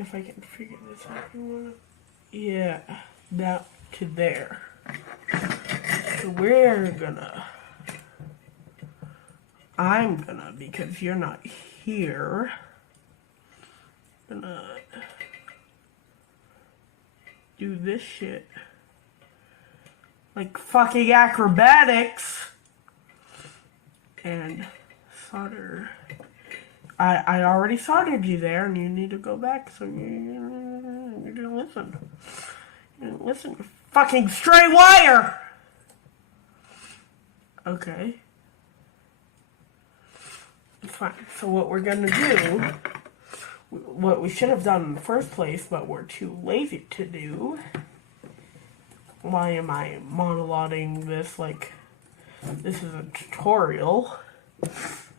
if I can figure this out. Yeah, that to there. So I'm gonna, because you're not here, gonna do this shit. Like fucking acrobatics. And solder. I already soldered you there, and you need to go back, so you didn't listen. You didn't listen, you fucking stray wire! Okay. It's fine. So what we're gonna do, what we should have done in the first place, but we're too lazy to do. Why am I monologuing this like this is a tutorial?